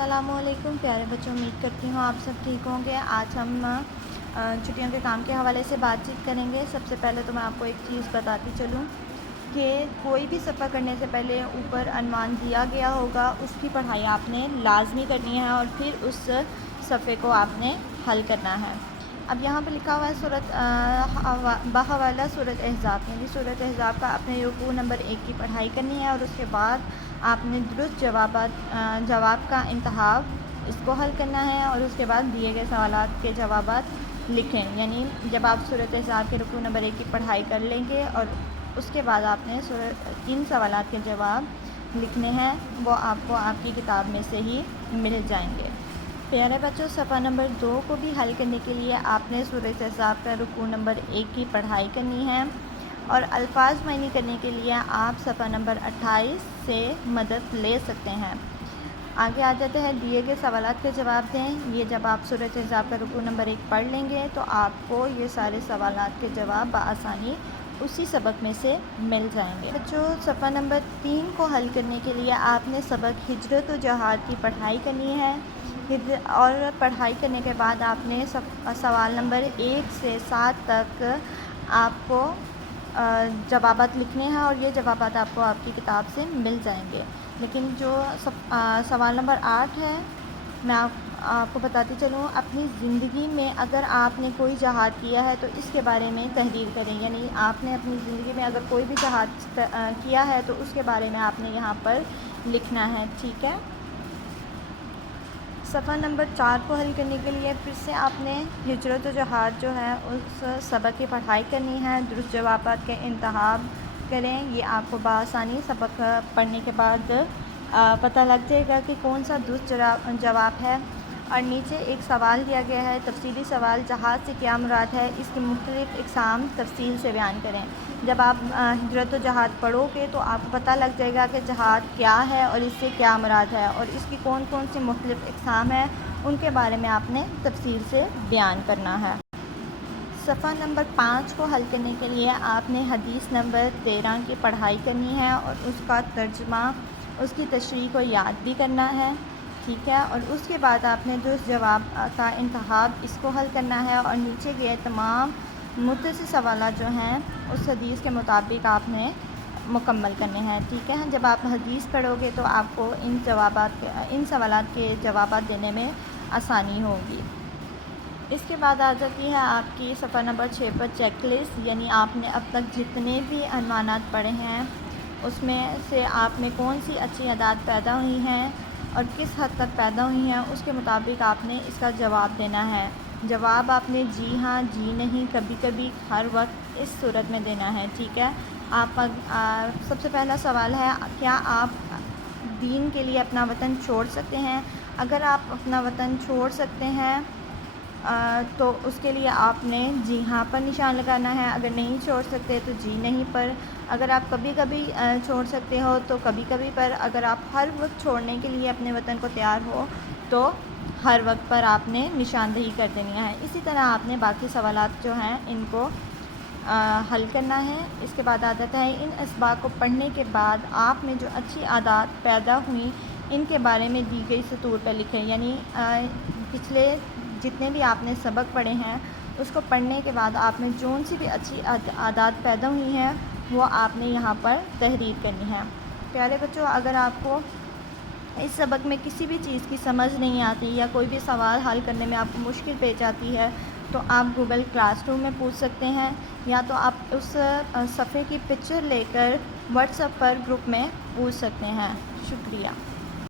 अस्सलामुअलैकुम प्यारे बच्चों, उम्मीद करती हूँ आप सब ठीक होंगे। आज हम छुट्टियों के काम के हवाले से बातचीत करेंगे। सबसे पहले तो मैं आपको एक चीज़ बताती चलूँ कि कोई भी सफ़र करने से पहले ऊपर अनवान दिया गया होगा, उसकी पढ़ाई आपने लाजमी करनी है और फिर उस सफ़े को आपने हल करना है। अब यहाँ पर लिखा हुआ है बहवाला सूरत अहज़ाब, यानी सूरत अहज़ाब का अपने रुकू नंबर 1 की पढ़ाई करनी है और उसके बाद आपने दुरुस्त जवाब का इंतखाब इसको हल करना है और उसके बाद दिए गए सवालात के जवाबात लिखें। यानी जब आप सूरत अहज़ाब के रुकू नंबर 1 की पढ़ाई कर लेंगे और उसके बाद आपने इन सवालात के जवाब लिखने हैं, वो आपको आपकी किताब में से ही मिल जाएंगे। प्यारे बच्चों, सफ़ा नंबर 2 को भी हल करने के लिए आपने सूरत अहज़ाब का रुकू नंबर 1 की पढ़ाई करनी है और अल्फाज मायने करने के लिए आप सफ़ा नंबर 28 से मदद ले सकते हैं। आगे आ जाते हैं, दिए गए सवालात के जवाब दें। ये जब आप सूरत अहज़ाब का रुकू नंबर 1 पढ़ लेंगे तो आपको ये सारे सवालात के जवाब बआसानी उसी सबक में से मिल जाएंगे। बच्चों, सफ़ा नंबर 3 को हल करने के लिए आपने सबक हिजरत व जहाद की पढ़ाई करनी है और पढ़ाई करने के बाद आपने सवाल नंबर 1 से 7 तक आपको जवाबात लिखने हैं और ये जवाबात आपको आपकी किताब से मिल जाएंगे। लेकिन जो सवाल नंबर 8 है, मैं आपको बताती चलूँ, अपनी ज़िंदगी में अगर आपने कोई जहाद किया है तो इसके बारे में तहरीर करें। यानी आपने अपनी ज़िंदगी में अगर कोई भी जहाद किया है तो उसके बारे में आपने यहाँ पर लिखना है, ठीक है। सफ़ा नंबर 4 को हल करने के लिए फिर से आपने हिजरत व जहाद जो है उस सबक की पढ़ाई करनी है, दुरुस्त जवाबात के इंतखाब करें। ये आपको बआसानी सबक पढ़ने के बाद पता लग जाएगा कि कौन सा दुरुस्त जवाब है। और नीचे एक सवाल दिया गया है, तफसीली सवाल, जहाज़ से क्या मुराद है, इसकी मुख्तलिफ़ इक़साम तफसील से बयान करें। जब आप हिजरत व जहाद पढ़ोगे तो आपको पता लग जाएगा कि जहाद क्या है और इससे क्या मुराद है और इसकी कौन कौन सी मुख्तलिफ़ इक़साम है, उनके बारे में आपने तफसील से बयान करना है। सफ़ा नंबर 5 को हल करने के लिए आपने हदीस नंबर 13 की पढ़ाई करनी है और उसका तर्जुमा, उसकी तशरीह को याद भी करना है, ठीक है। और उसके बाद आपने जो जवाब का इंतखाब इसको हल करना है और नीचे गए तमाम मुख्तसर सवालात जो हैं उस हदीस के मुताबिक आपने मुकम्मल करने हैं, ठीक है। जब आप हदीस पढ़ोगे तो आपको इन सवालात के जवाबात देने में आसानी होगी। इसके बाद आ जाती है आपकी सफ़ा नंबर 6 पर चेकलिस्ट, यानी आपने अब तक जितने भी अनुमानात पढ़े हैं उसमें से आप में कौन सी अच्छी आदत पैदा हुई हैं और किस हद तक पैदा हुई हैं, उसके मुताबिक आपने इसका जवाब देना है। जवाब आपने जी हाँ, जी नहीं, कभी कभी, हर वक्त इस सूरत में देना है, ठीक है। सबसे पहला सवाल है, क्या आप दीन के लिए अपना वतन छोड़ सकते हैं? अगर आप अपना वतन छोड़ सकते हैं तो उसके लिए आपने जी हाँ पर निशान लगाना है। अगर नहीं छोड़ सकते तो जी नहीं पर। अगर आप कभी कभी छोड़ सकते हो तो कभी कभी पर। अगर आप हर वक्त छोड़ने के लिए अपने वतन को तैयार हो तो हर वक्त पर आपने निशानदही कर देनी है। इसी तरह आपने बाकी सवालात जो हैं इनको हल करना है। इसके बाद आ जाता है, इन असबाब को पढ़ने के बाद आप में जो अच्छी आदत पैदा हुई इनके बारे में दी गई सतूर पर लिखें। यानी पिछले जितने भी आपने सबक पढ़े हैं उसको पढ़ने के बाद आप में जौन सी भी अच्छी आदत पैदा हुई हैं वो आपने यहाँ पर तहरीर करनी है। प्यारे बच्चों, अगर आपको इस सबक में किसी भी चीज़ की समझ नहीं आती या कोई भी सवाल हल करने में आपको मुश्किल पेश आती है तो आप गूगल क्लासरूम में पूछ सकते हैं या तो आप उस सफ़े की पिक्चर लेकर व्हाट्सएप पर ग्रुप में पूछ सकते हैं। शुक्रिया।